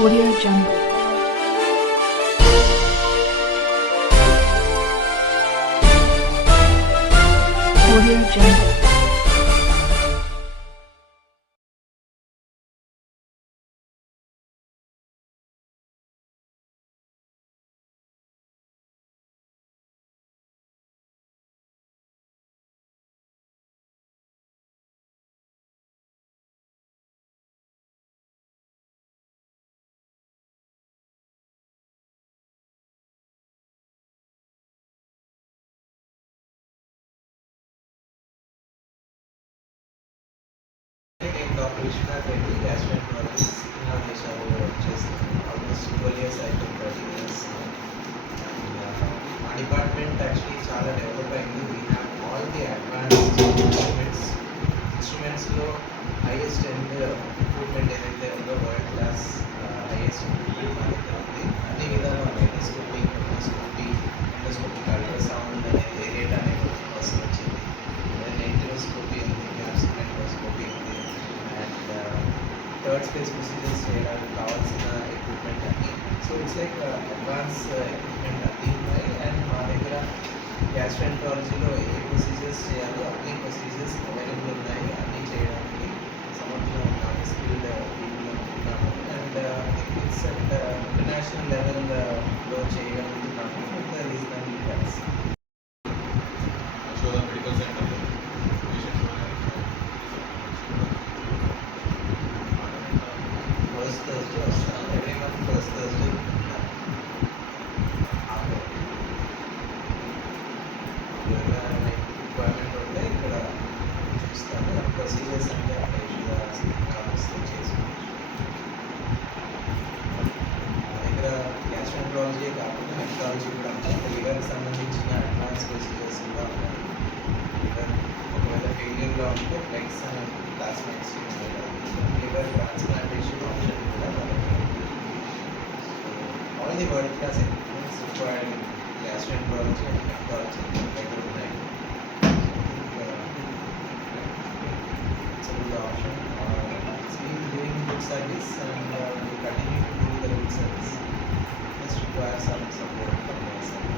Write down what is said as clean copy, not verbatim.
Audio Jungle. Audio Jungle. Krishna Reddy, gastroenterologist in our Deshavu చేస్తున్నాను. Almost 12 years అయిపోయింది, 13 years. And our department actually చాలా డెవలప్ అయింది. We have all the advanced instruments లో highest end equipment ఏదైతే ఉందో world class highest equipment మా దగ్గర ఉంది. అన్ని విధాలు ఎండోస్కోపీ, ఎండోస్కోపిక్ అల్ట్రాసౌండ్ అనేది రేడియేట్ అనేది వస్తుంది వచ్చింది. ఎంటరోస్కోపీ ఉంది, గ్యాస్ట్రిక్ ఎండోస్కోపీ ఉంది. అండ్ థర్డ్ స్పేస్ ప్రొసీజర్స్ చేయడానికి కావాల్సిన ఎక్విప్మెంట్ అన్ని. So it's like advance equipment అన్నీ ఉన్నాయి. అండ్ మా దగ్గర గ్యాస్ట్రోఎంట్రాలజీలో ఏ ప్రొసీజర్స్ చేయాలో అన్ని ప్రొసీజర్స్ అవైలబుల్ ఉన్నాయి. అన్నీ చేయడానికి సమర్థంగా ఉన్నాము, స్కిల్డ్ పీపుల్ ఉన్నాము. అండ్ ఇట్స్ అట్ ఇంటర్నేషనల్ లెవెల్లో చేయగలుగుతున్నాము with reasonable price. Medical center first Thursday వస్తాను. Every month first Thursday requirement ఉంటే ఇక్కడ చూస్తాను. ప్రొసీజర్స్ అంటే అక్కడ ఇష్యూగా కావస్తే చేసుకోవచ్చు. మా దగ్గర గ్యాస్ట్రోఎంట్రాలజీ కాకుండా హెపటాలజీ కూడా ఉంటుంది. లివర్కి సంబంధించిన అడ్వాన్స్ ప్రొసీజర్స్ కూడా ఉన్నాయి. లివర్ ఒకవేళ ఫెయిల్యూర్గా ఉంటే ఫ్లెక్స్ అనే ప్లాస్మాక్స్ లివర్ ట్రాన్స్ప్లాంటేషన్ ఆప్షన్ కూడా మన దగ్గర ఉంది. So all the world class equipments required in gastroenterology and hepatology మన దగ్గర ఉన్నాయి. It's a good option. It's been doing good service and we continue to do the good service. Just require some support from your side.